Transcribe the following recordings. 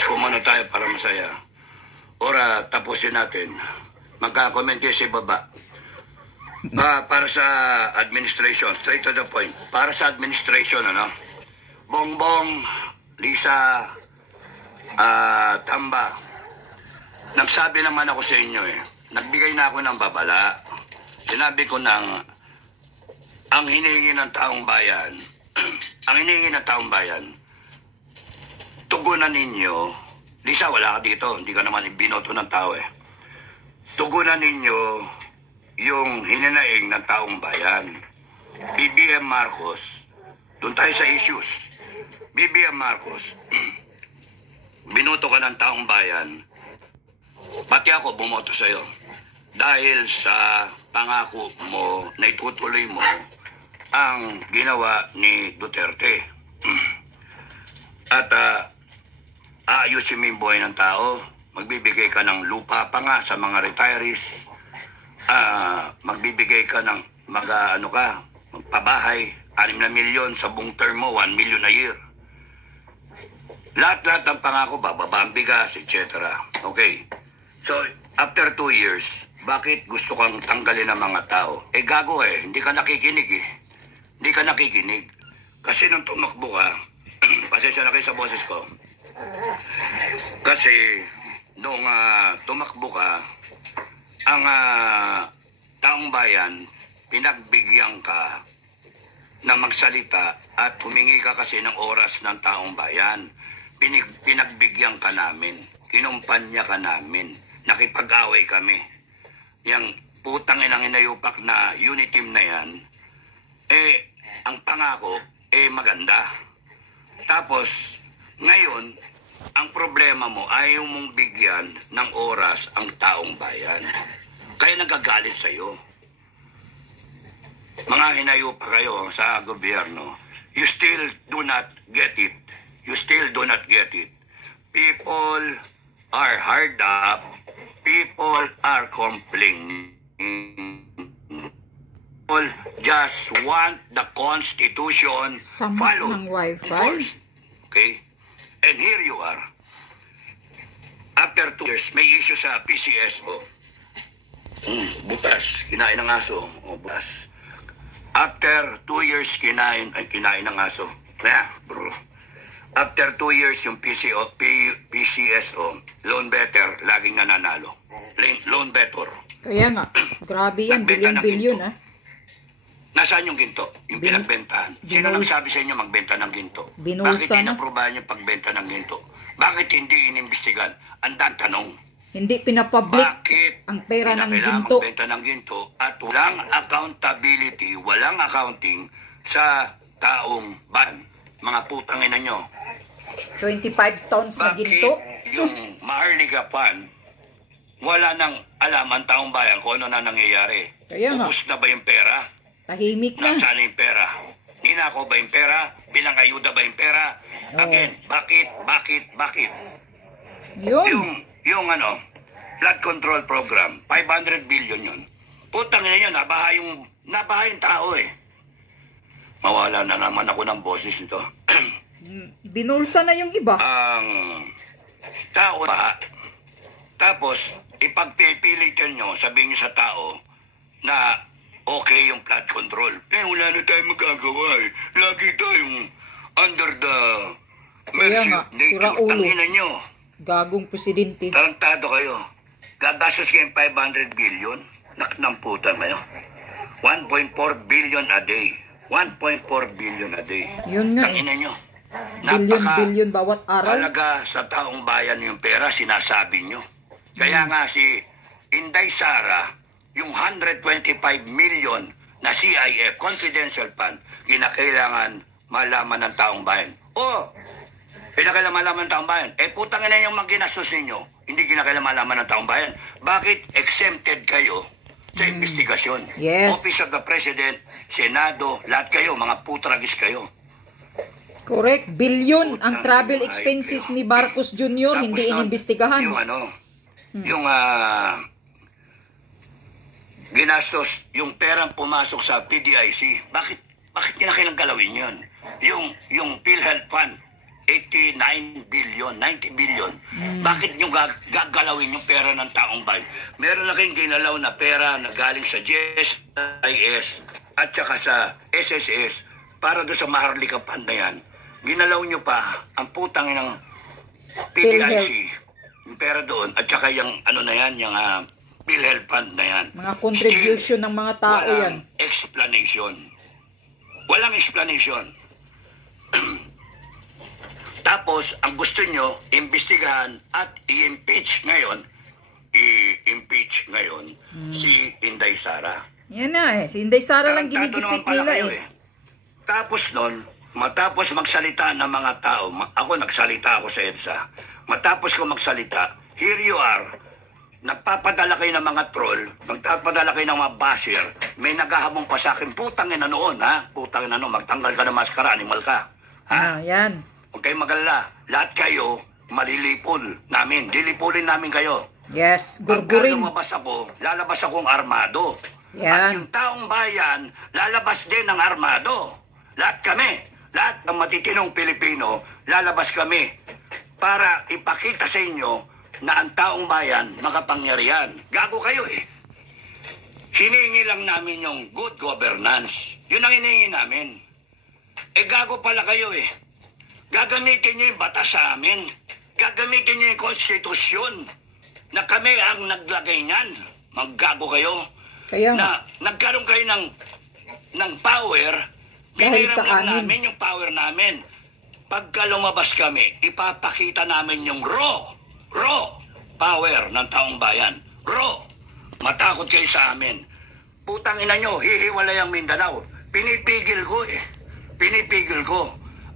Pasko muna tayo para masaya. Ora, tapusin natin. Magka-comment kayo sa baba. Para sa administration, straight to the point. Para sa administration, ano? Bongbong, Lisa, Tamba. Nagsabi naman ako sa inyo eh. Nagbigay na ako ng babala. Sinabi ko nang ang hinihingi ng taong bayan, ang hinihingi ng taong bayan, tugunan ninyo. Lisa, wala ka dito. Hindi ka naman binoto ng tao eh. Tugunan ninyo yung hininaing ng taong bayan. BBM Marcos, doon tayo sa issues. BBM Marcos, binoto ka ng taong bayan, pati ako bumoto sa'yo. Dahil sa pangako mo na itutuloy mo ang ginawa ni Duterte. At aayusin mo yung buhay ng tao. Magbibigay ka ng lupa pa nga sa mga retirees. Magbibigay ka ng magpabahay, 6 na milyon sa buong term mo, 1 million a year. Lahat-lahat ng pangako, bababa ang bigas, etc. Okay. So, after 2 years, bakit gusto kang tanggalin ng mga tao? Eh, gago eh. Hindi ka nakikinig eh. Hindi ka nakikinig. Kasi nung tumakbo ka, pasensya na kayo sa boses ko. Kasi nung tumakbo ka, ang taong bayan, pinagbigyan ka na magsalita at humingi ka kasi ng oras ng taong bayan. Pinagbigyan ka namin. Kinumpanya ka namin. Nakipag-away kami. Yang putang inang inayupak na unit team na yan, eh, ang pangako, eh, maganda. Tapos, ngayon, ang problema mo, ayaw mong bigyan ng oras ang taong bayan. Kaya nagagalit sa'yo. Mga hinayupak kayo sa gobyerno, you still do not get it. You still do not get it. People are hard up. People are complaining. People just want the Constitution followed. Enforced. Okay? And here you are. After 2 years, may issue sa PCSO. Butas. Kinain ng aso. Butas. After 2 years, kinain ng aso. Bro. After 2 years, yung PCSO, loan better, laging nananalo. Loan better. Kaya nga, grabe yan, bilyon-bilyon ha. Nasaan yung ginto? Yung pinagbentahan. Sino nagsabi sa inyo magbenta ng ginto? Bakit inaprobahan yung pagbenta ng ginto? Bakit hindi inimbestigan? Ang tanong. Hindi pinapublic ang pera ng ginto. Magbenta ng ginto at walang accountability, walang accounting sa taong ban. Mga putang ina nyo. 25 tons na ginto. Yung Maharlika Fund, wala nang alam ang taong bayan kung ano na nangyayari. Ubus na ba yung pera? Tahimik na. Nasaan na yung pera? Ninako ba yung pera? Pinangayuda ba yung pera? Again, bakit? Yung blood control program, 500 billion yun. Putang ina yun, nabaha yung tao eh. Mawala na naman ako ng boses nito. Binulsa na yung iba. Ang tao ba? Tapos, ipagpipilitan nyo, sabihin nyo sa tao na okay yung flood control. Eh, wala na tayong magagawa eh. Lagi tayong under the mercy of nature. Tangina nyo. Gagong presidente. Tarantado kayo. Gagastos kayong 500 billion. Naknamputan kayo. 1.4 billion a day. 1.4 billion a day. Yun nga. Tangina nyo. Billion bawat araw. Talaga sa taong bayan yung pera, sinasabi nyo. Kaya nga si Inday Sara, yung 125 million na CIF, Confidential Fund, kinakailangan malaman ng taong bayan. Kinakailangan malaman ng taong bayan. Eh, putang ina yung mag-ginastos ninyo. Hindi kinakailangan malaman ng taong bayan. Bakit exempted kayo sa investigasyon? Yes. Office of the President, Senado, lahat kayo, mga putragis kayo. Correct. Billion ang travel expenses ni Marcos Jr. hindi inimbestigahan. Yung ginastos, yung perang pumasok sa PDIC, bakit kinakailangan galawin yun? Yung PhilHealth Fund, 89 billion, 90 billion. Bakit nyo gagalawin yung pera ng taong bayan? Meron na kayong ginalaw na pera na galing sa GSIS at saka sa SSS para doon sa Maharlika Fund na yan. Ginalaw nyo pa ang putang ng PDIC, yung pera doon, at saka yung ano na yan, yung PhilHealth Fund na yan. Mga contribution ng mga tao yan. Walang explanation. Tapos, ang gusto nyo, imbestigahan at i-impeach ngayon si Inday Sara. Yan na si Inday Sara lang ginigipit nila Tapos nun, matapos magsalita ng mga tao, ako nagsalita ako sa EDSA, matapos ko magsalita, here you are, nagpapadala kayo ng mga troll, nagpapadala kayo ng mga basher, may naghahabong pa sa akin, putangin na noon, putangin na noon, magtanggal ka ng maskara, animal ka. Yan. Huwag kayong magala. Lahat kayo, malilipol namin. Dilipulin namin kayo. Yes, Pagka gurgurin. lumabas ako, lalabas akong armado. Yan. At yung taong bayan, lalabas din ng armado. Lahat kami, lahat ng matitinong Pilipino, lalabas kami para ipakita sa inyo na ang taong bayan makapangyarihan. Gago kayo Hiningi lang namin yung good governance. Yun ang hiningi namin. Gago pala kayo Gagamitin niyo yung batas sa amin. Gagamitin niyo yung konstitusyon na kami ang naglagay niyan. Maggago kayo. Kaya na nagkaroon kayo ng power, dahil sa lang namin yung power namin. Pagka lumabas kami, ipapakita namin yung raw power ng taong bayan. Raw. Matakot kayo sa amin. Putang ina nyo, hihiwalay ang Mindanao. Pinipigil ko Pinipigil ko.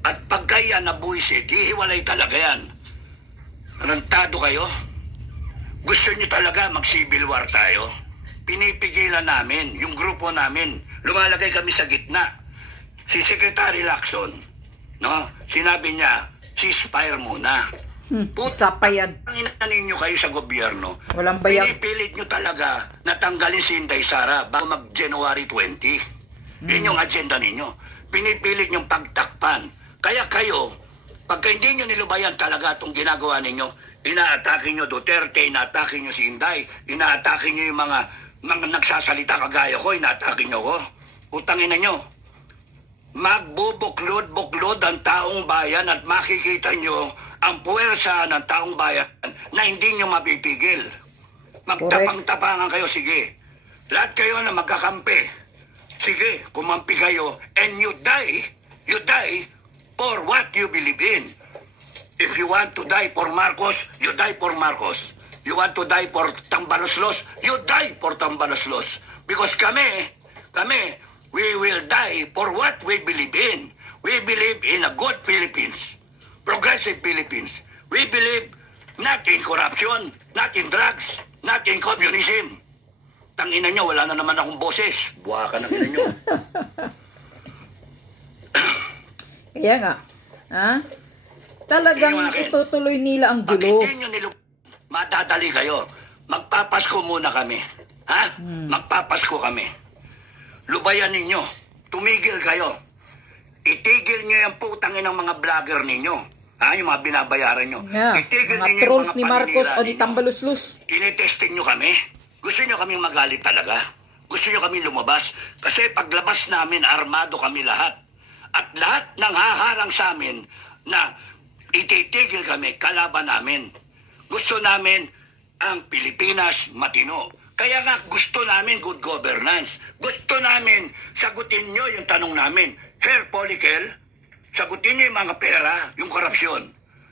At pagka yan nabuisit, hihiwalay talaga yan. Rantado kayo? Gusto nyo talaga mag-civil war tayo? Pinipigilan namin, yung grupo namin. Lumalagay kami sa gitna. Si Secretary Lacson, sinabi niya, ceasefire muna. Isa pa yan. Ang inanin nyo kayo sa gobyerno, Walang bayag. pinipilit nyo talaga na tanggalin si Inday Sara bago mag-January 20. Yun yung agenda ninyo. Pinipilit nyong pagtakpan. Kaya kayo, pagka hindi nyo nilubayan talaga itong ginagawa ninyo, inaatake nyo Duterte, inaatake nyo si Inday, inaatake nyo yung mga nagsasalita kagaya ko, inaatake nyo ko. Utangin na nyo. Magbubuklod-buklod ang taong bayan at makikita nyo ang puwersa ng taong bayan na hindi nyo mapipigil. Magtapang-tapangan kayo, sige. Lahat kayo na magkakampi. Sige, kumampi kayo and you die for what you believe in. If you want to die for Marcos, you die for Marcos. You want to die for Tambaloslos, you die for Tambaloslos. Because kami, we will die for what we believe in. We believe in a good Philippines, progressive Philippines. We believe not in corruption, not in drugs, not in communism. Tangina nyo, wala na naman akong boses. Buha ka na ina nyo. Kaya nga. Talagang itutuloy nila ang gulo. Pag hindi nyo madadali kayo. Magpapasko muna kami. Magpapasko kami. Lubayan ninyo. Tumigil kayo. Itigil nyo yung putangin ng mga vlogger ninyo. Yung mga binabayaran nyo. Itigil mga ninyo trolls yung mga ni Marcos o ni ninyo. Tambaluslos. Tinitesting nyo kami. Gusto nyo kaming magalit talaga. Gusto nyo kaming lumabas. Kasi paglabas namin, armado kami lahat. At lahat ng haharang sa amin na ititigil kami, kalaban namin. Gusto namin ang Pilipinas matino. Kaya nga gusto namin good governance. Gusto namin sagutin nyo yung tanong namin. Hair follicle, sagutin nyo yung mga pera, yung korupsyon.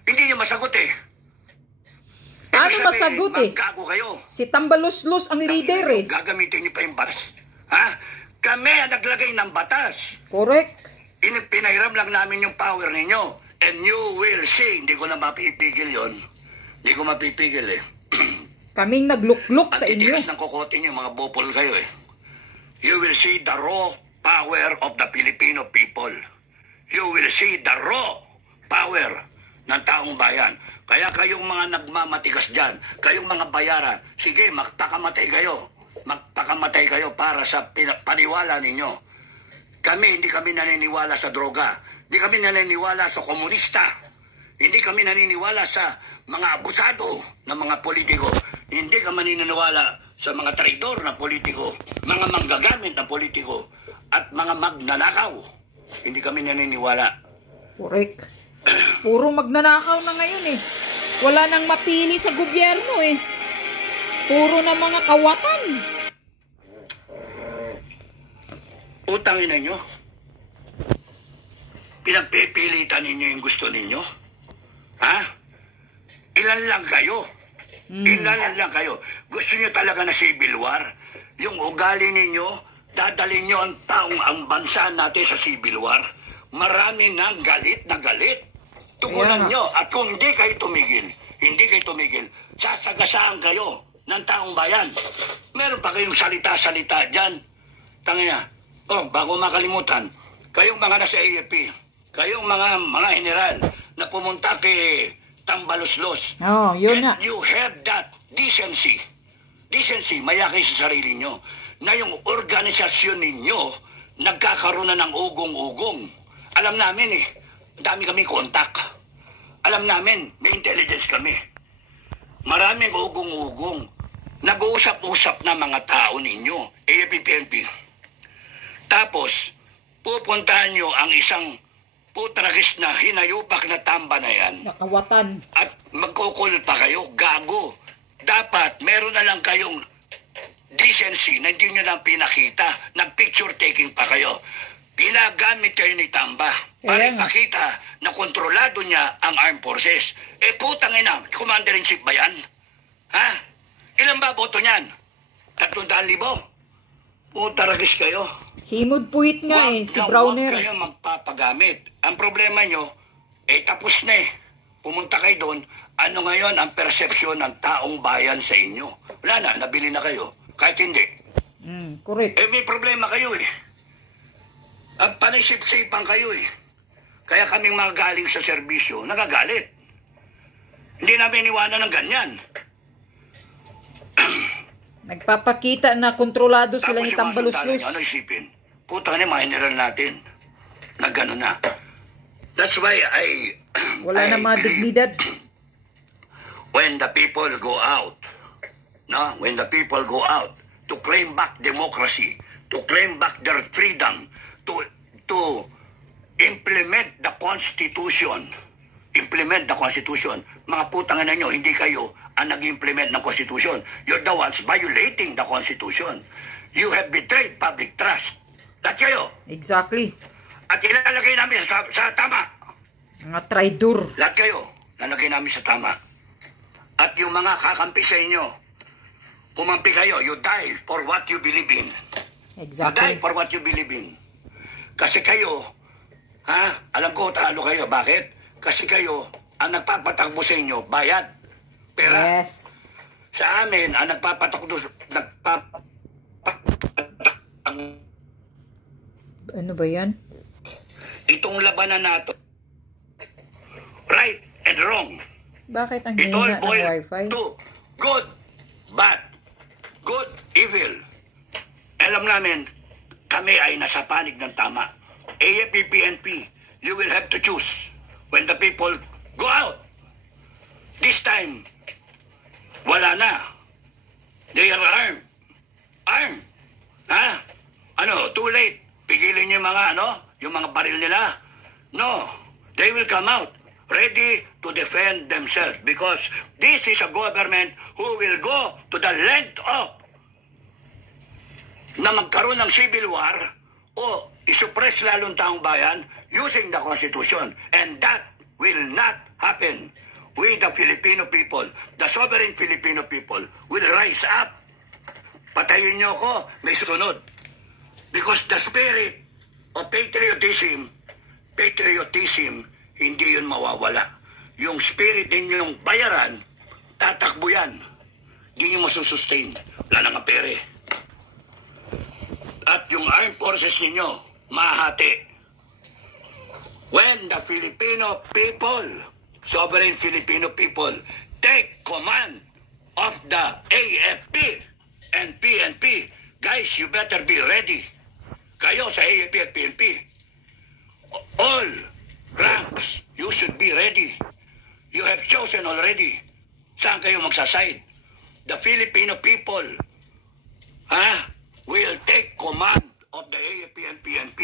Hindi nyo masagot Ano masagot Magkago kayo. Si Tambaluslos ang leader Gagamitin nyo pa yung batas. Kami ang naglagay ng batas. Correct. Pinahiram lang namin yung power ninyo. And you will see. Hindi ko na mapipigil yon. Hindi ko mapipigil Kaming naglukluk sa inyo. Ang titigas ng kokote nyo, mga bopol kayo You will see the raw power of the Filipino people. You will see the raw power ng taong bayan. Kaya kayong mga nagmamatigas dyan, kayong mga bayaran, sige, magpakamatay kayo. Magpakamatay kayo para sa paniwala ninyo. Hindi kami naniniwala sa droga. Hindi kami naniniwala sa komunista. Hindi kami naniniwala sa mga abusado ng mga politiko. Hindi kami naniniwala sa mga traidor na politiko, mga manggagamit na politiko, at mga magnanakaw. Hindi kami naniniwala. Correct. Puro magnanakaw na ngayon eh. Wala nang mapili sa gobyerno eh. Puro na mga kawatan. Utangin na nyo. Pinagpipilitan ninyo yung gusto ninyo. Ha? Ilan lang kayo? Ilan lang kayo? Gusto nyo talaga na civil war? Yung ugali ninyo, dadalhin nyo ang bansa natin sa civil war? Marami nang galit na galit. Tugunan nyo. At kung hindi kayo tumigil, sasagasaan kayo ng taong bayan. Meron pa kayong salita-salita dyan. Tangina. Bago makalimutan, kayong mga nasa AFP, kayong mga general na pumunta kay Tambaloslos. Yun na. You have that decency. Decency, maya kayo sa sarili nyo, na yung organisasyon ninyo nagkakaroon na ng ugong-ugong. Alam namin dami kami kontak. Alam namin, may intelligence kami. Maraming ugong-ugong. Nag-uusap-usap na mga tao ninyo, AFP-PNP. Tapos, pupuntahan nyo ang isang putragis na hinayupak na tamba na yan. Nakawatan. At magkukul pa kayo, gago. Dapat, meron na lang kayong decency na hindi nyo lang pinakita. Nag-picture taking pa kayo. Pinagamit kayo ni Tamba para ipakita na kontrolado niya ang armed forces. Putang ina, commander-in-chief ba yan? Ha? Ilan ba boto niyan? 300,000? Putaragis kayo. Himod puwit nga si Browner. Huwag kayong magpapagamit. Ang problema nyo, tapos na Pumunta kayo doon. Ano ngayon ang persepsyon ng taong bayan sa inyo? Wala na, nabili na kayo. Kahit hindi. Correct. May problema kayo At panisip-sipan kayo Kaya kaming mga galing sa serbisyo, nagagalit. Hindi namin iwanan ng ganyan. Nagpapakita na kontrolado sila ni Tambaloslos. Ano isipin? Puta na mga general natin. Na gano'n na. That's why wala na mga dignidad. When the people go out, when the people go out to claim back democracy, to claim back their freedom, to implement the Constitution, mga putang na nyo, hindi kayo ang nag-implement ng Constitution. You're the ones violating the Constitution. You have betrayed public trust. Lahat kayo. Exactly. At ilalagay namin sa tama. Mga traidor. Lahat kayo, lalagay namin sa tama. At yung mga kakampi sa inyo, kumampi kayo, you die for what you believe in. Exactly. You die for what you believe in. Kasi kayo, alam ko talo kayo. Bakit? Kasi kayo, ang nagpapatakbo sa inyo, bayad. Pera. Yes. Sa amin, ang nagpapatakbo, ano ba yan? Itong labanan nato, right and wrong. Bakit ang It all hina ng boils wifi? to good, bad, good, evil. Alam namin, kami ay nasa panig ng tama. AFP, PNP, you will have to choose when the people go out. This time, wala na. They are armed. Armed. Too late. Pigilin niyo yung mga, yung mga baril nila. No. They will come out ready to defend themselves because this is a government who will go to the length of na magkaroon ng civil war o isuppress lalong taong bayan using the Constitution. And that will not happen. We, the Filipino people, the sovereign Filipino people, will rise up. Patayin niyo ako, may sunod. Because the spirit of patriotism, hindi yun mawawala. Yung spirit ninyong bayaran, tatakbo yan. Hindi nyo masusustain. Wala nang pere. At yung armed forces ninyo, mahati. When the Filipino people, sovereign Filipino people, take command of the AFP and PNP, guys, you better be ready. Kayo sa AFP at PNP, all ranks, you should be ready. You have chosen already. Saan kayo magsaside? The Filipino people will take command of the AFP and PNP.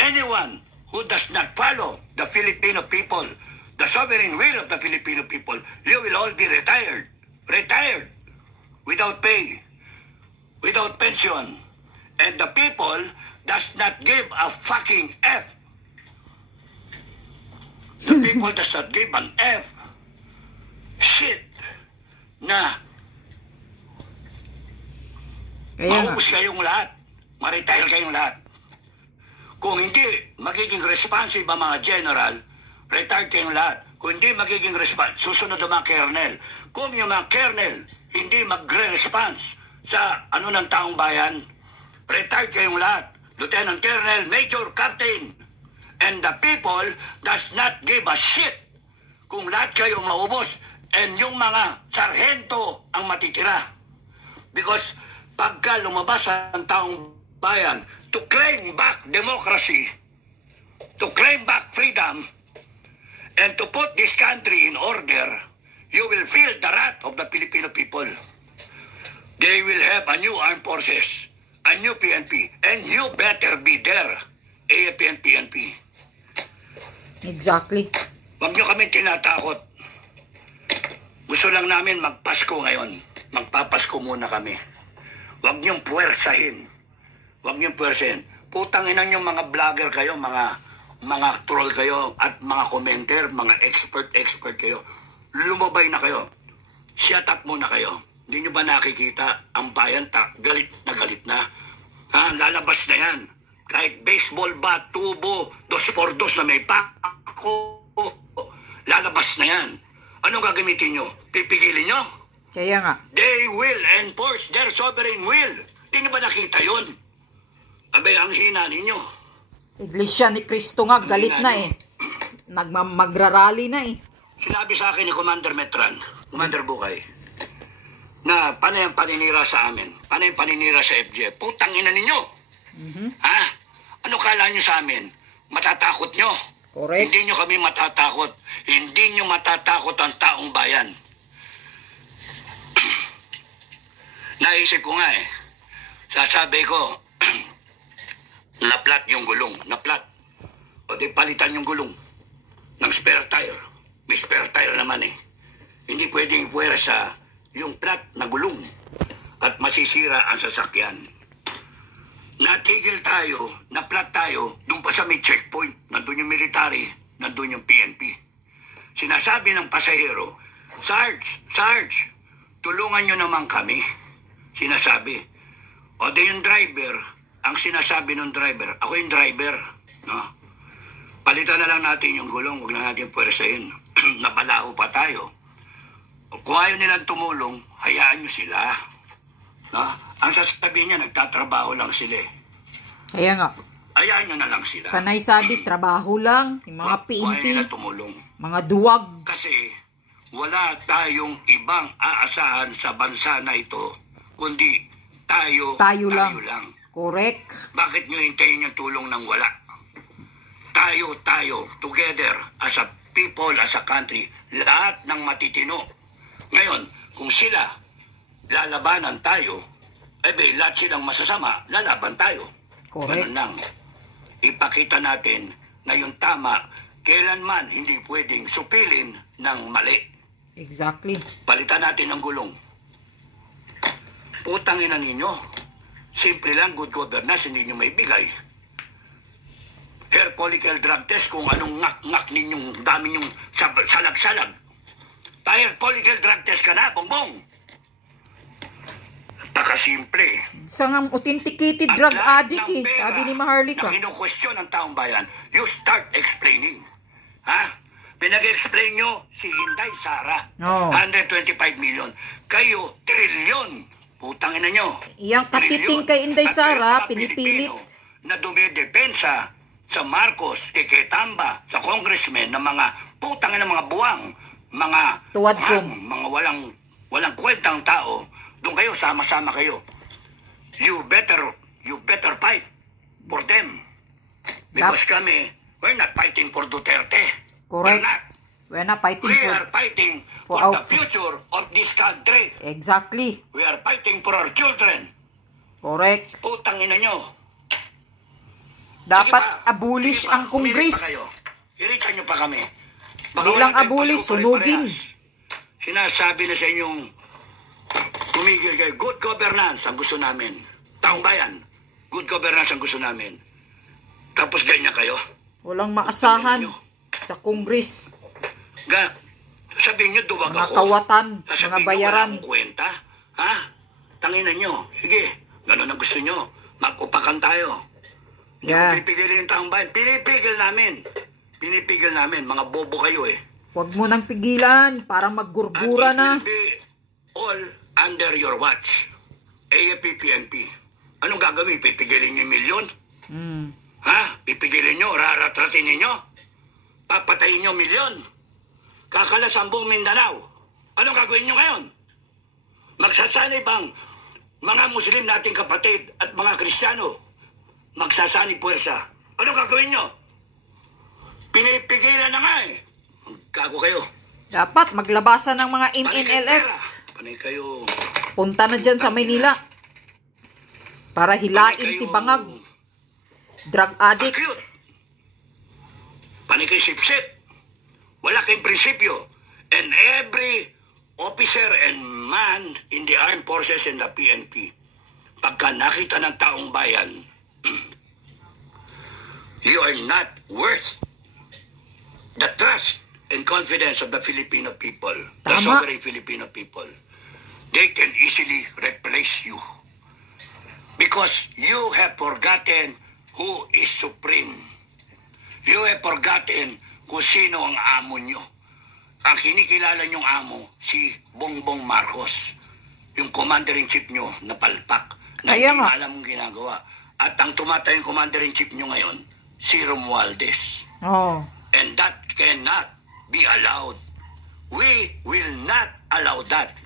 Anyone who does not follow the Filipino people, the sovereign will of the Filipino people, you will all be retired. Retired. Without pay. Without pension. And the people does not give a fucking F. The people does not give an F. Shit. Na Kaya nga. maubos kayong lahat. Ma-retire kayong lahat. Kung hindi magiging responsive ang mga general, retired kayong lahat. Kung hindi magiging response, susunod ang mga kernel. Kung yung mga kernel hindi magre-response sa ng taong bayan, retired kayong lahat. Lieutenant Colonel, Major, Captain. And the people does not give a shit kung lahat kayo maubos and yung mga sarhento ang matitira. Because pagka lumabas ang taong bayan to claim back democracy, to claim back freedom, and to put this country in order, you will feel the wrath of the Filipino people. They will have a new armed forces, a new PNP, and you better be there, AFP and PNP. Exactly. Huwag nyo kami tinatakot. Gusto lang namin magpasko ngayon. Magpapasko muna kami. Huwag nyong puwersahin. Huwag nyong puwersahin. Putang ina nyo mga vlogger kayo, mga troll kayo, at mga commenter, mga expert kayo. Lumabay na kayo. Shut up muna kayo. Hindi nyo ba nakikita ang bayan galit na? Lalabas na yan. Kahit baseball bat, tubo, 2x2 na may pako, lalabas na yan. Anong gagamitin nyo? Pipigilin nyo? Kaya nga. They will enforce their sovereign will. Hindi nyo ba nakita yun? Abay, ang hina ninyo. Iglesia ni Cristo nga, galit na eh. Magrarally na eh. Sinabi sa akin ni Commander Metran, Commander Bukay, na panay ang paninira sa amin, panay ang paninira sa FJ. Putang ina ninyo! Ano kala nyo sa amin? Matatakot nyo? Correct. Hindi nyo kami matatakot. Hindi nyo matatakot ang taong bayan. Naisip ko nga eh. Sasabi ko, naplat yung gulong. Naplat. O di palitan yung gulong ng spare tire. May spare tire naman eh. Hindi pwedeng ipuwersa yung plat na gulong at masisira ang sasakyan. Natigil tayo, naplat tayo, doon pa sa may checkpoint. Nandun yung military, nandun yung PNP. Sinasabi ng pasahero, Sarge, tulungan nyo naman kami. Sinasabi. O di yung driver, ang sinasabi ng driver, ako yung driver. No? Palitan na lang natin yung gulong, huwag na natin pwersahin. Napalaho pa tayo. Kung ayaw nilang tumulong, hayaan nyo sila. No? Ang sasabihin niya, nagtatrabaho lang sila. Kaya nga. Hayaan nyo na lang sila. Panay sabi, trabaho lang. Yung mga Kung ayaw PNP, nila tumulong. mga duwag. Kasi wala tayong ibang aasahan sa bansa na ito, kundi tayo lang. Correct. Bakit nyo hintayin yung tulong ng wala? Tayo, together, as a people, as a country, lahat ng matitino. Ngayon, kung sila lalabanan tayo, lahat silang masasama, lalaban tayo. Correct. Ganun lang. Ipakita natin na yung tama, kailanman hindi pwedeng supilin ng mali. Exactly. Palitan natin ang gulong. Putang ina ninyo. Simple lang, good governance, hindi nyo maibigay. Hair follicle drug test, kung anong ngak-ngak ninyong dami nyong salag-salag. Hair follicle drug test ka na, bongbong. Pakasimple. Isang authenticated drug addict eh. Sabi ni Maharlika. Na kinu-question ng taong bayan, you start explaining. Pinag-explain nyo si Inday Sara. Oh. 125 million. Kayo, trilyon. Putang ina nyo. Yang katiting kay Inday Sara, pinipilit. Na dumidepensa sa Marcos, kay Ketamba, sa congressman ng mga putang ina mga buwang, mga tuwadkom, mga walang kwentang tao. Doon kayo, sama-sama kayo. You better fight for them. Because kami, we're not fighting for Duterte. Correct. We're not fighting We for... are fighting for for our the future of this country. Exactly. We are fighting for our children. Correct. Putang ina nyo. Dapat Sige pa. abolish Sige pa. ang Congress. Humirit pa kayo. Hiritan nyo pa kami. Baka Hindi wala lang tayong abolish, Pasko sunugin. pare-parehas. Sinasabi na sa inyong tumigil kayo. Good governance ang gusto namin. Taong bayan. Good governance ang gusto namin. Tapos ganyan kayo. Walang maasahan sa Congress. Sabihin nyo, duwag Mga ako. kawatan, Sasabihin mga nyo, bayaran. wala akong kwenta. Ha? Tanginan nyo. Sige, ganun ang gusto nyo. Makupakan tayo. Hindi ko Yeah. pipigilin yung taong bayan. Pinipigil namin. Pinipigil namin. Mga bobo kayo eh. Huwag mo nang pigilan para maggurgura And na. it will be all under your watch. AFP, PNP. Anong gagawin? Pipigilin nyo yung milyon? Hmm. Ha? Pipigilin nyo? Raratratin ninyo? Papatayin nyo milyon? Kakalas ang buong Mindanao. Anong gagawin nyo ngayon? Magsasanib ang mga Muslim nating kapatid at mga Kristiyano. Magsasanib puwersa. Anong gagawin nyo? Pinipigilan na nga eh. Gago kayo. Dapat maglabasan ng mga Panay kayo MNLF. pera. Panay kayo. Punta na dyan sa Maynila. Para hilain Panay kayo si Bangag. Drug addict. acute. Panay kayo sip-sip. Wala kayong prinsipyo. And every officer and man in the armed forces and the PNP, pagka nakita ng taong bayan, you are not worth the trust and confidence of the Filipino people, the Tama. sovereign Filipino people. They can easily replace you. Because you have forgotten who is supreme. You have forgotten kung sino ang amo nyo. Ang kinikilala nyong amo, si Bongbong Marcos. Yung commander-in-chief nyo na palpak. Na Kaya hindi nga. alam mong ginagawa. At ang tumatayong commander-in-chief nyo ngayon, si Romualdez. Oh. And that cannot be allowed. We will not allow that.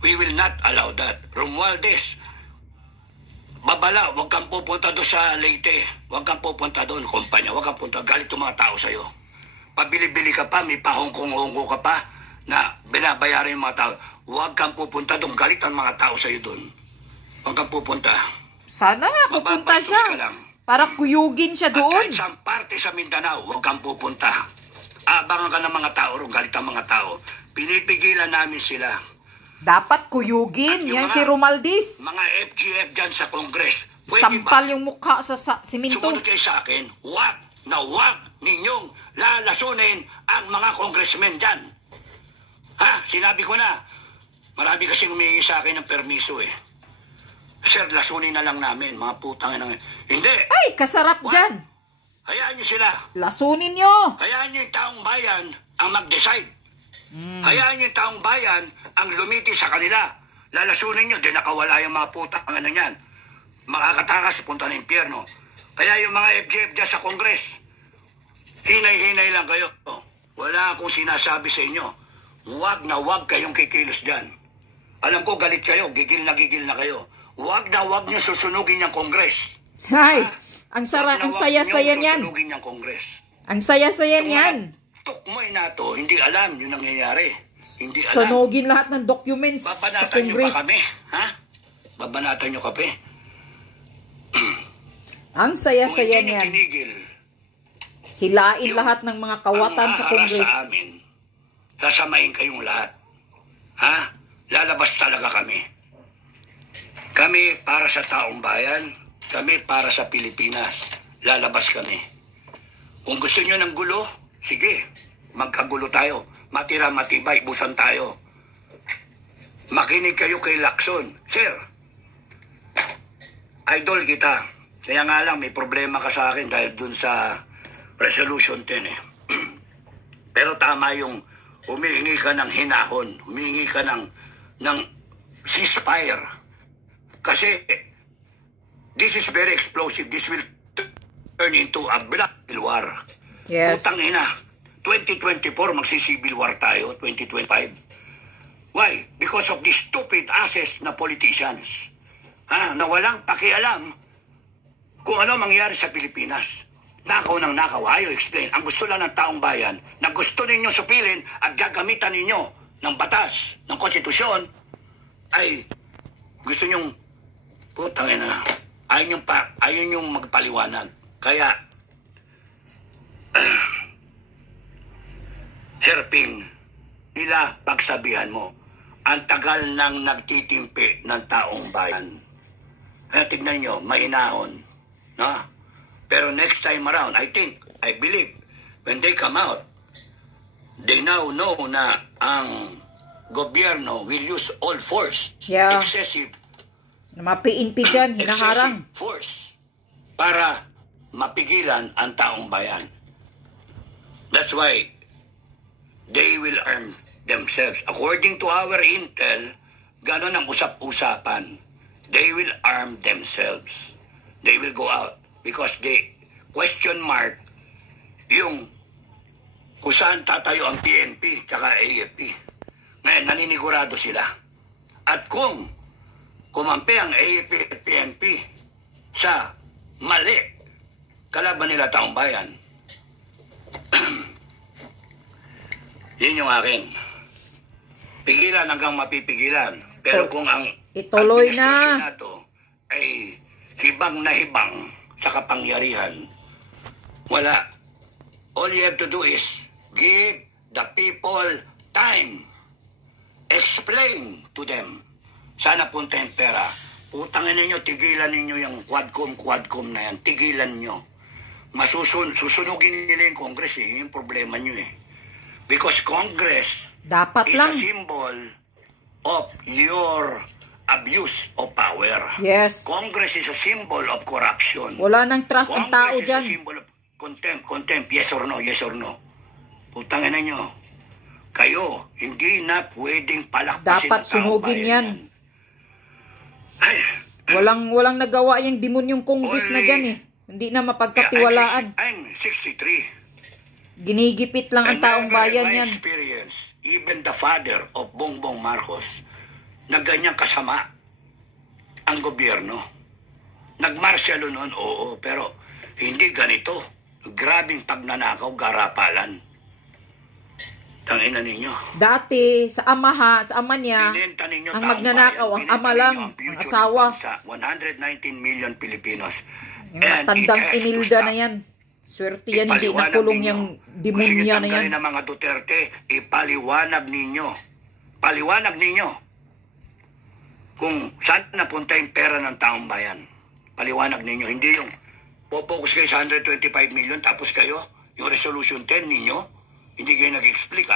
We will not allow that. Romualdez, babala, huwag kang pupunta doon sa Leyte. Huwag kang pupunta doon, kumpanya. Huwag kang pupunta. Galit yung mga tao sa'yo. Pabili-bili ka pa, may pahongkong-hongko ka pa na binabayaran yung mga tao. Huwag kang pupunta doon. Galit ang mga tao sa'yo doon. Huwag kang pupunta. Sana nga pupunta Mababastos siya. ka lang. Para kuyugin siya At doon. kahit sa parte sa Mindanao, huwag kang pupunta. Abangan ka ng mga tao ron, galit ang mga tao. Pinipigilan namin sila. Dapat kuyugin. At yung Yan mga- si Romaldis. Mga FGF dyan sa Congress, pwede Sampal ba? yung mukha sa siminto. Sumunod kayo sa akin, huwag ninyong lalasunin ang mga congressmen dyan. Ha? Sinabi ko na. Marami kasi humingi sa akin ng permiso eh. Sir, lasunin na lang namin, mga putang ina. Hindi. Ay, kasarap What? dyan. Hayaan nyo sila. Lasunin nyo. Hayaan nyo yung taong bayan ang mag-decide. Hayaan nyo yung taong bayan ang lumiti sa kanila. Lalasunin nyo, di nakawala yung mga putang ina niyan. Makakatakas, punta ng impyerno. Kaya yung mga FGF dyan sa Congress, hinay-hinay lang kayo. Wala akong sinasabi sa inyo. Huwag na huwag kayong kikilos dyan. Alam ko galit kayo, gigil na kayo. Huwag na huwag nyo susunugin yung Congress. Ay, ang Huwag na ang huwag saya-saya nyo niyan. susunugin yung Congress. Ang saya-saya Yung niyan. mga tukmoy na to, hindi alam yung nangyayari. Hindi alam. Sunugin lahat ng documents sa Babanatan nyo Congress. pa kami. Ha? Babanatan nyo kami. Ang Kung saya-saya hindi nyo niyan. tinigil, Hilain yung- lahat ng mga kawatan ang sa haharap Congress. sa amin, sasamain kayong lahat. Ha? Lalabas talaga kami. Kami para sa taong bayan, kami para sa Pilipinas. Lalabas kami. Kung gusto nyo ng gulo, sige, magkagulo tayo. Matira, matibay, busan tayo. Makinig kayo kay Lacson. Sir, idol kita. Kaya nga lang, may problema ka sa akin dahil dun sa Resolution 10 eh. Pero tama yung humihingi ka ng hinahon, humihingi ka ng ceasefire. Kasi this is very explosive. This will turn into a black war. Yes. Putang ina. 2024 magsi-civil war tayo, 2025. Why? Because of these stupid asses na politicians. Ha? Na walang pakialam kung ano mangyari sa Pilipinas. nakaw ng nakaw. Ayaw explain. Ang gusto lang ng taong bayan na gusto ninyo supilin at gagamitan ninyo ng batas, ng konstitusyon, ay gusto nyong putang ina, ayaw nyong magpaliwanag. Kaya, Sir Ping, nila pagsabihan mo, ang tagal nang nagtitimpi ng taong bayan. Tignan nyo, mainahon. No? Pero next time around, I believe, when they come out, they now know na ang gobyerno will use all force, excessive dyan, hinaharang. Force para mapigilan ang taong bayan. That's why they will arm themselves. According to our intel, ganon ang usap-usapan. They will arm themselves. They will go out because they question mark yung kung saan tatayo ang PNP tsaka AFP. Ngayon, naninigurado sila. At kung kumampi ang AFP at PNP sa mali, kalaban nila taong bayan. Yun yung akin. Pigilan hanggang mapipigilan. Pero kung ang ituloy administrasyon na to ay hibang na hibang sa kapangyarihan, wala. All you have to do is give the people time. Explain to them. Sana punta yung pera. Utangin ninyo, tigilan ninyo yung quadcom na yan. Tigilan nyo. Susunugin nila yung Congress eh. Yung problema nyo eh. Because Congress dapat is lang a symbol of your abuse of power. Yes. Congress is a symbol of corruption. Wala nang trust ang tao dyan. Congress is a symbol of contempt. Yes or no? Yes or no? Putangin na nyo. Kayo, hindi na pwedeng palakpasin dapat ang sunugin yan. Ay, walang nagawa yung demonyong Congress na dyan eh. Hindi na mapagkatiwalaan. I'm 63. Ginigipit lang ang taong bayan yan. Experience, even the father of Bongbong Marcos, na ganyang kasama ang gobyerno. Nagmarsyalo noon, oo, pero hindi ganito. Grabing pagnanakaw, garapalan. Tangina ninyo. Dati, sa ama niya, ang magnanakaw, ang ama lang, ang asawa. 119 million Filipinos. Yung matandang Imelda na yan. Swerte yan, hindi nakulong yung demonya na yan. Ng mga Duterte, ipaliwanag ninyo. Paliwanag ninyo kung saan napunta yung pera ng taong bayan. Paliwanag ninyo. Hindi yung popokus kayo sa 125 million tapos kayo, yung resolution 10 ninyo, hindi kayo nag-explain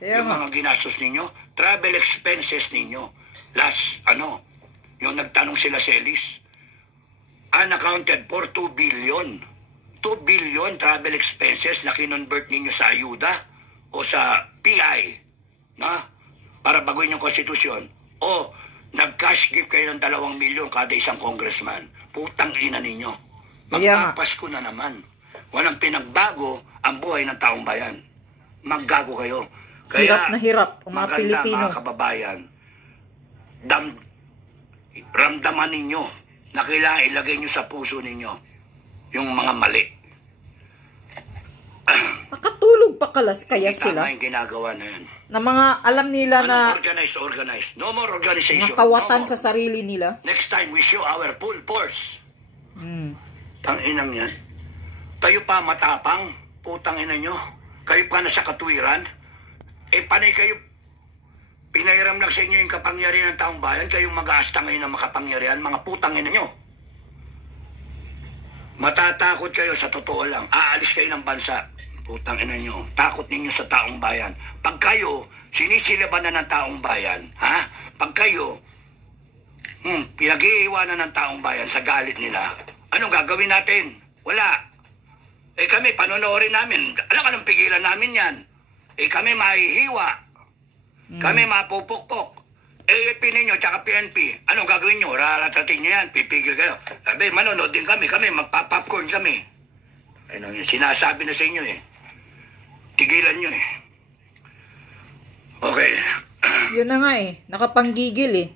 yung mga ginastos ninyo, travel expenses ninyo. Last, yung nagtanong sila sa Elis, unaccounted for 2 billion. 2 billion travel expenses na kinonvert ninyo sa ayuda o sa PI, na? Para baguhin yung konstitusyon. O nag-cash gift kayo ng 2 milyon kada isang congressman. Putang ina ninyo. Magpapasko na naman. Walang pinagbago ang buhay ng taong bayan. Maggago kayo. Kaya, hirap na hirap ang mga Pilipino. Mga kababayan, ramdaman ninyo na kailangan ilagay nyo sa puso ninyo yung mga mali. Makatulog pa kaya sila. Tama yung ginagawa na yan. Na mga alam nila na organize. No more organization. nakawatan sa sarili nila. Next time, we show our full force. Tanginang yan. Kayo pa matapang, putang ina nyo. Kayo pa nasa katwiran. Panay kayo, pinairam lang sa inyo yung kapangyarihan ng taong bayan. Kayong mag-aasta ngayon ng makapangyarihan, mga putang ina nyo. Matatakot kayo sa totoo lang. Aalis kayo ng bansa. Putang ina nyo. Takot ninyo sa taong bayan. Pag kayo, sinisilaban na ng taong bayan, ha? Pag kayo, pinag-iiwanan ng taong bayan sa galit nila, anong gagawin natin? Wala. Kami, panonoorin namin. Alam anong pigilan namin yan? Kami mahihiwa. Kami mapupukpok. AFP ninyo, tsaka PNP. Anong gagawin nyo? Raratratin nyo yan. Pipigil kayo. Sabi, manonood din kami. Kami, magpapopcorn kami. Sinasabi na sa inyo eh. Tigilan nyo eh. Okay. Yun na nga eh. Nakapanggigil eh.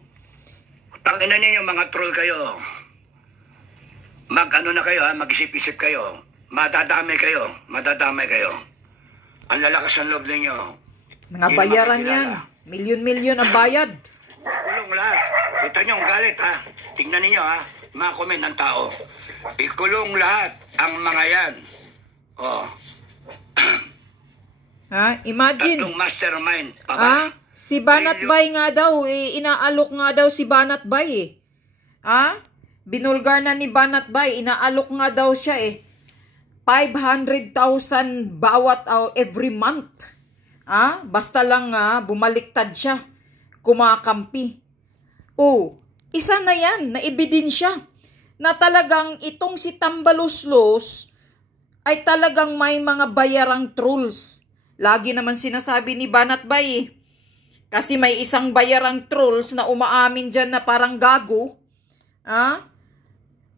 Tangina ninyo, mga troll kayo. Na kayo, mag-isip-isip kayo. madadamay kayo. Ang lalakas ng loob ninyo. Mga Hindi bayaran makikilala. yan. Milyon-milyon ang bayad. Ikulong lahat. Kita nyo ang galit ha. Tingnan ninyo ha. Mga comment ng tao. Ikulong lahat ang mga yan. Oh. Ha? Imagine. Tatlong mastermind. Ah, si Banat Bay nga daw, inaalok nga daw si Banat Bay eh. Ah, binulgar na ni Banat Bay, inaalok nga daw siya eh. 500,000 bawat every month. Ah, basta lang bumaliktad siya, kumakampi. Oh, isa na yan, na ebidensya na talagang itong si Tambaluslos ay talagang may mga bayarang trolls. Lagi naman sinasabi ni Banat Bay eh. Kasi may isang bayarang trolls na umaamin dyan na parang gago. Ah?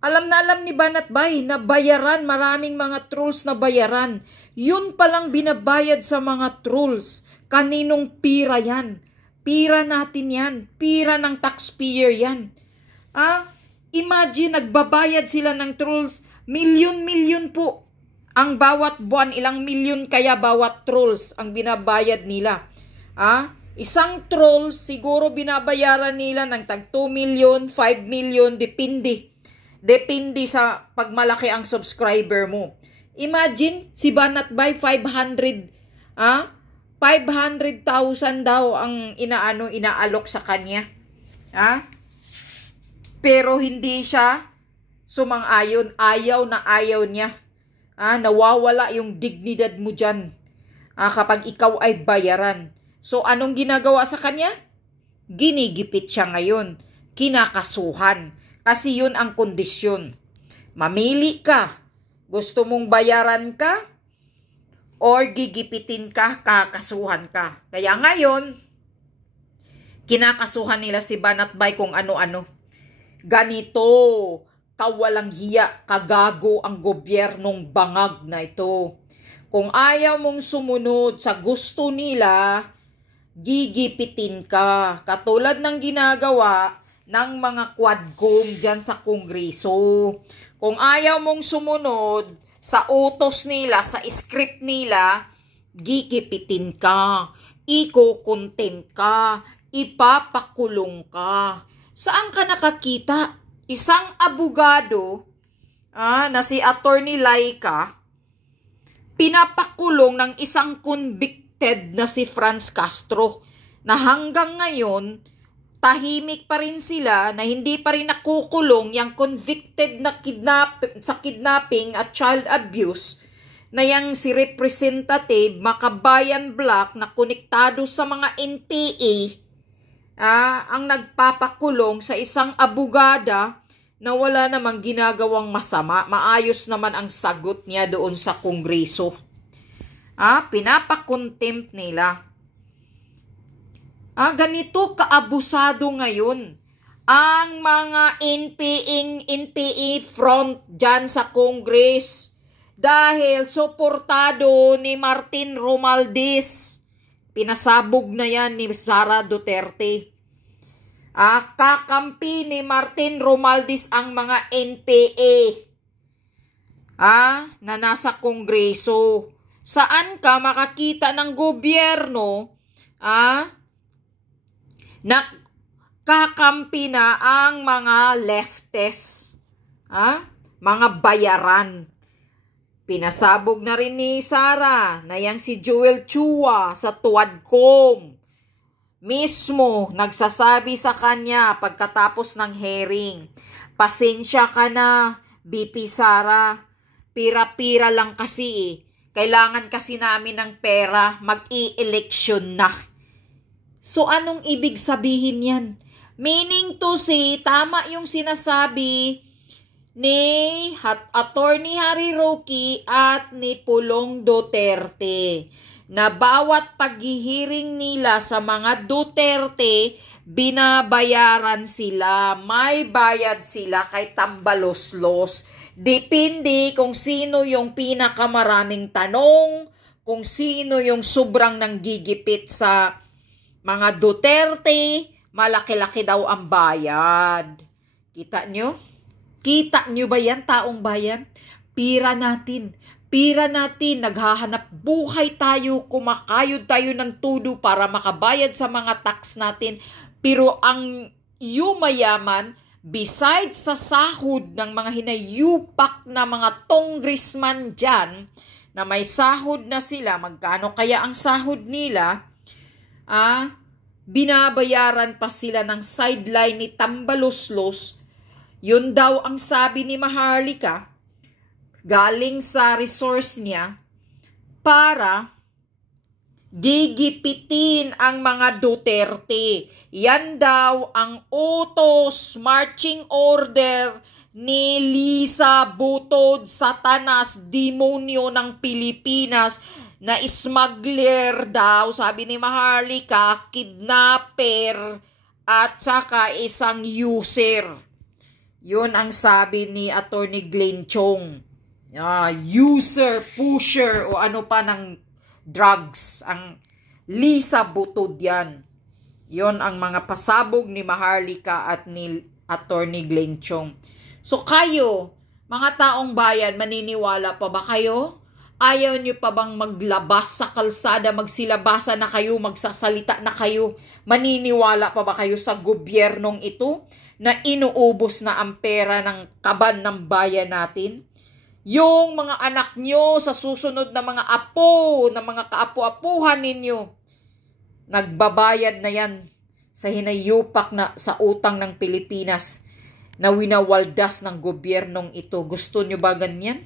Alam na alam ni Banat Bay na bayaran, maraming mga trolls na bayaran. Yun palang binabayad sa mga trolls. Kaninong pira yan? Pira natin yan. Pira ng taxpayer yan. Ah? Imagine, nagbabayad sila ng trolls. Milyon-milyon po. Ang bawat buwan, ilang milyon kaya bawat trolls ang binabayad nila. Ah? Isang troll, siguro binabayaran nila ng tag 2 million, 5 million, depende. Depende sa pagmalaki ang subscriber mo. Imagine, si Banat Bay, 500,000 daw ang inaalok sa kanya. Pero hindi siya sumang-ayon, ayaw niya. Nawawala yung dignidad mo dyan kapag ikaw ay bayaran. So, anong ginagawa sa kanya? Ginigipit siya ngayon. Kinakasuhan. Kasi yun ang kondisyon. Mamili ka. Gusto mong bayaran ka? Or gigipitin ka, kakasuhan ka. Kaya ngayon, kinakasuhan nila si Banat Bay kung ano-ano. Ganito, kawalang hiya, kagago ang gobyernong bangag na ito. Kung ayaw mong sumunod sa gusto nila, gigipitin ka. Katulad ng ginagawa ng mga quadcom dyan sa Kongreso. Kung ayaw mong sumunod sa utos nila, sa script nila, gigipitin ka. Iko-contempt ka. Ipapakulong ka. Saan ka nakakita? Isang abogado na si Attorney Laika, pinapakulong ng isang convicted na si Franz Castro na hanggang ngayon tahimik pa rin sila na hindi pa rin nakukulong yung convicted na kidnapping at child abuse na yung si Representative Makabayan Black na konektado sa mga NPA ang nagpapakulong sa isang abogada na wala namang ginagawang masama. Maayos naman ang sagot niya doon sa Kongreso. Pinapakontempt nila. Ganito kaabusado ngayon ang mga NPA front dyan sa Congress dahil suportado ni Martin Romualdez. Pinasabog na yan ni Sara Duterte. Kakampi ni Martin Romualdez ang mga NPA na nasa Kongreso. Saan ka makakita ng gobyerno na kakampi na ang mga leftists, mga bayaran. Pinasabog na rin ni Sara na yang si Joel Chua sa Tuadcom. Mismo nagsasabi sa kanya pagkatapos ng hearing, pasensya ka na, BP Sara, pira-pira lang kasi Kailangan kasi namin ng pera, mag-i-eleksyon na. So anong ibig sabihin yan? Meaning to say, tama yung sinasabi ni Attorney Harry Roque at ni Pulong Duterte na bawat paghihiring nila sa mga Duterte, binabayaran sila, may bayad sila kay Tambaluslos. Depende kung sino yung pinakamaraming tanong, kung sino yung sobrang nanggigipit sa mga Duterte, malaki-laki daw ang bayad. Kita nyo? Kita nyo ba yan, taong bayan? pira natin. Pira natin, naghahanap buhay tayo, kumakayod tayo ng tudo para makabayad sa mga tax natin. Pero ang yumayaman, besides sa sahod ng mga hinayupak na mga congressman dyan, na may sahod na sila, magkano kaya ang sahod nila, binabayaran pa sila ng sideline ni Tambaloslos. Yun daw ang sabi ni Maharlika, galing sa resource niya, para gigipitin ang mga Duterte. Yan daw ang utos, marching order ni Lisa Butod, Satanas, demonyo ng Pilipinas, na smuggler daw, sabi ni Maharlika, kidnapper, at saka isang user. Yun ang sabi ni Attorney Glenn Chong. User, pusher, o ano pa ng drugs. Ang Lisa Butod yan. Yun ang mga pasabog ni Maharlika at ni Attorney Glenn Chong. So kayo, mga taong bayan, maniniwala pa ba kayo? Ayaw nyo pa bang maglabas sa kalsada, magsilabasa na kayo, magsasalita na kayo? Maniniwala pa ba kayo sa gobyernong ito na inuubos na ang pera ng kaban ng bayan natin? Yung mga anak nyo sa susunod na mga apo, na mga kaapu-apuhan ninyo, nagbabayad na yan sa hinayupak na sa utang ng Pilipinas na winawaldas ng gobyernong ito. Gusto nyo ba ganyan?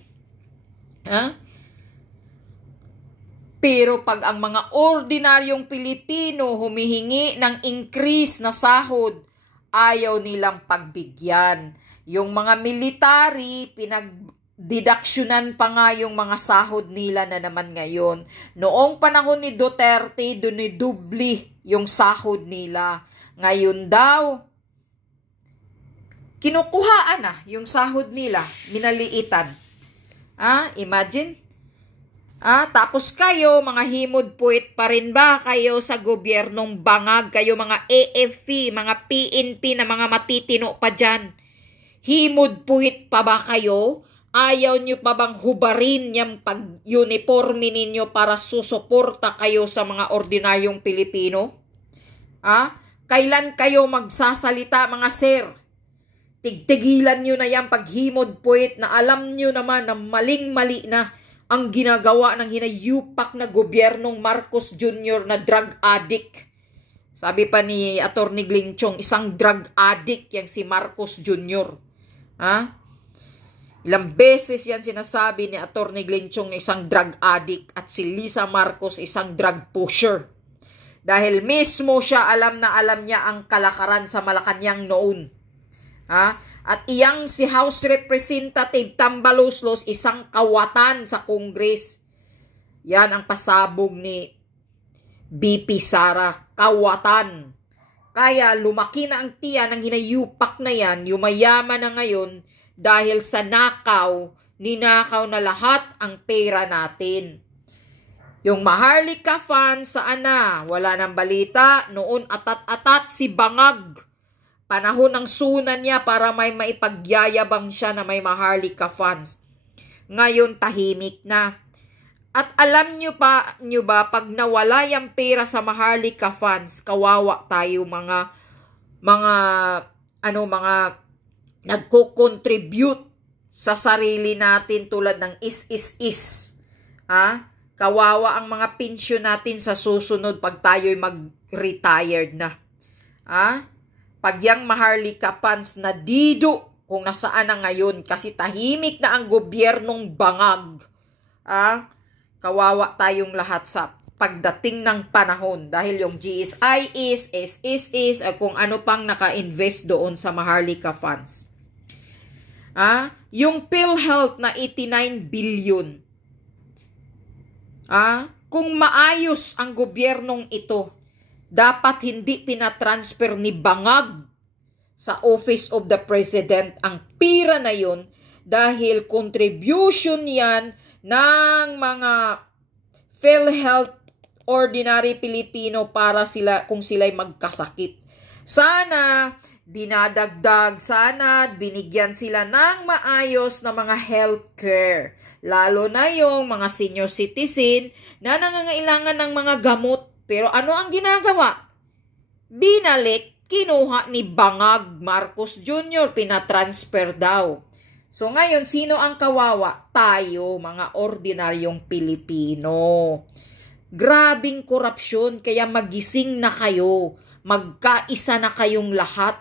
Pero pag ang mga ordinaryong Pilipino humihingi ng increase na sahod, ayaw nilang pagbigyan. Yung mga military, pinagdidaksyonan pa nga yung mga sahod nila na naman ngayon. Noong panahon ni Duterte, dunidubli yung sahod nila. Ngayon daw, kinukuhaan na yung sahod nila, minaliitan. Imagine. Tapos kayo, mga himod-puwit pa rin ba kayo sa gobyernong bangag? Kayo mga AFP, mga PNP na mga matitino pa dyan. Himod-puwit pa ba kayo? Ayaw nyo pa bang hubarin yung pag-uniforme ninyo para susuporta kayo sa mga ordinaryong Pilipino? Kailan kayo magsasalita, mga sir? Tigtigilan nyo na yan paghimod-puwit na alam nyo naman na maling-mali na ang ginagawa ng hinayupak na gobyernong Marcos Jr. na drug addict. Sabi pa ni Attorney Glenn Chong, isang drug addict yang si Marcos Jr. Ilang beses yan sinasabi ni Attorney Glenn Chong na isang drug addict at si Lisa Marcos isang drug pusher. Dahil mismo siya alam na alam niya ang kalakaran sa Malacanang noon. At iyang si House Representative Tambaloslos isang kawatan sa Congress. Yan ang pasabog ni BP Sara, kawatan. Kaya lumaki na ang tiyan ng hinayupak na yan, yumayaman na ngayon dahil sa nakaw, ninakaw na lahat ang pera natin. Yung Maharlika Funds, saan na? Wala nang balita. Noon atat-atat si Bangag. Panahon ng sunan niya para may maipagyayabang siya na may Maharlika Funds. Ngayon tahimik na. At alam nyo ba, pag nawala yung pera sa Maharlika Funds, kawawa tayo mga nagko-contribute sa sarili natin tulad ng is. Kawawa ang mga pensyon natin sa susunod pag tayo'y mag-retired na. Pag yung Maharlika Funds na dido kung nasaan na ngayon kasi tahimik na ang gobyernong bangag. Kawawa tayong lahat sa pagdating ng panahon dahil yung GSI is kung ano pang naka-invest doon sa Maharlika Funds. Yung PhilHealth na 89 billion. Kung maayos ang gobyernong ito, dapat hindi pinatransfer ni Bangag sa Office of the President ang pira na yun dahil contribution yan ng mga PhilHealth ordinary Pilipino para sila kung sila'y magkasakit. Sana dinadagdag, sana binigyan sila ng maayos na mga healthcare. Lalo na yung mga senior citizen na nangangailangan ng mga gamot. Pero ano ang ginagawa? Binalik, kinuha ni Bangag Marcos Jr., pinatransfer daw. So ngayon, sino ang kawawa? Tayo, mga ordinaryong Pilipino. Grabing korupsyon, kaya magising na kayo. Magkaisa na kayong lahat.